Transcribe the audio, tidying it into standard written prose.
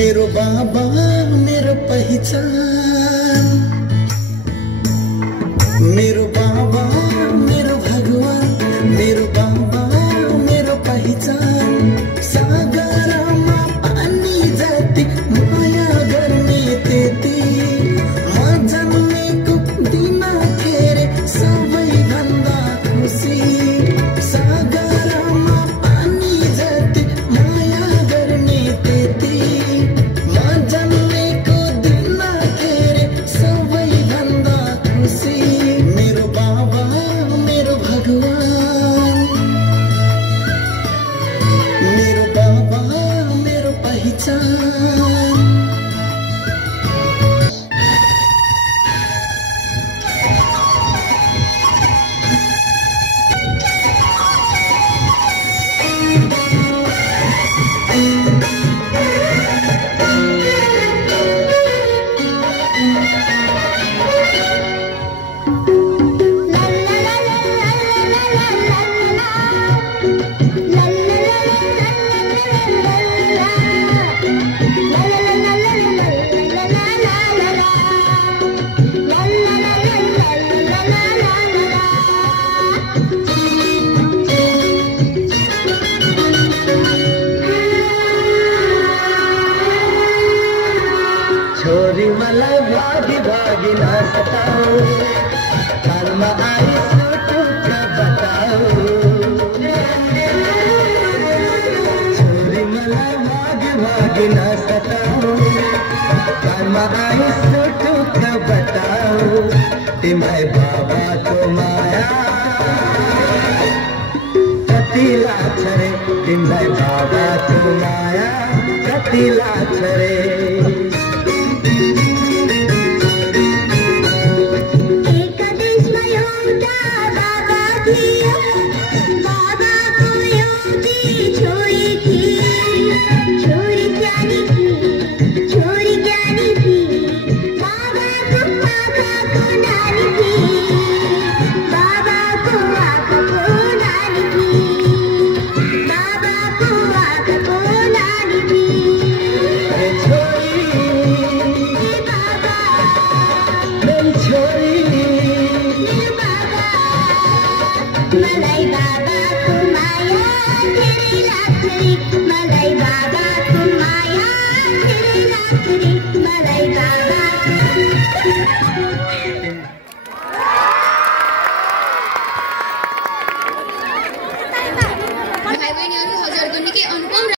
मेरो बाबा मेरो पहिचान, मेरो बाबा मेरो भगवान, मेरो बाबा मेरो पहिचान। सागरमा पानी जति माया गर्ने त्यति म जन्मेको दिन खेरे सबैभन्दा खुसी। सागरमा पानी जति माया गर्ने त्यति म जन्मेको दिन खेरे सबैभन्दा खुसी। मेरो बाबा मेरो भगवान, मेरो बाबा मेरो पहिचान। छोरी मलाई भागी भागी नसताऊ, कालमा आई सुटुक बताऊ। छोरी मलाई भागी भागी नसताऊ, कालमा आई सुटुक बताऊ। तिमीलाई बाबाको माया कति लाग्छ रे, तिमीलाई बाबाको माया कति लाग्छ रे। छोरी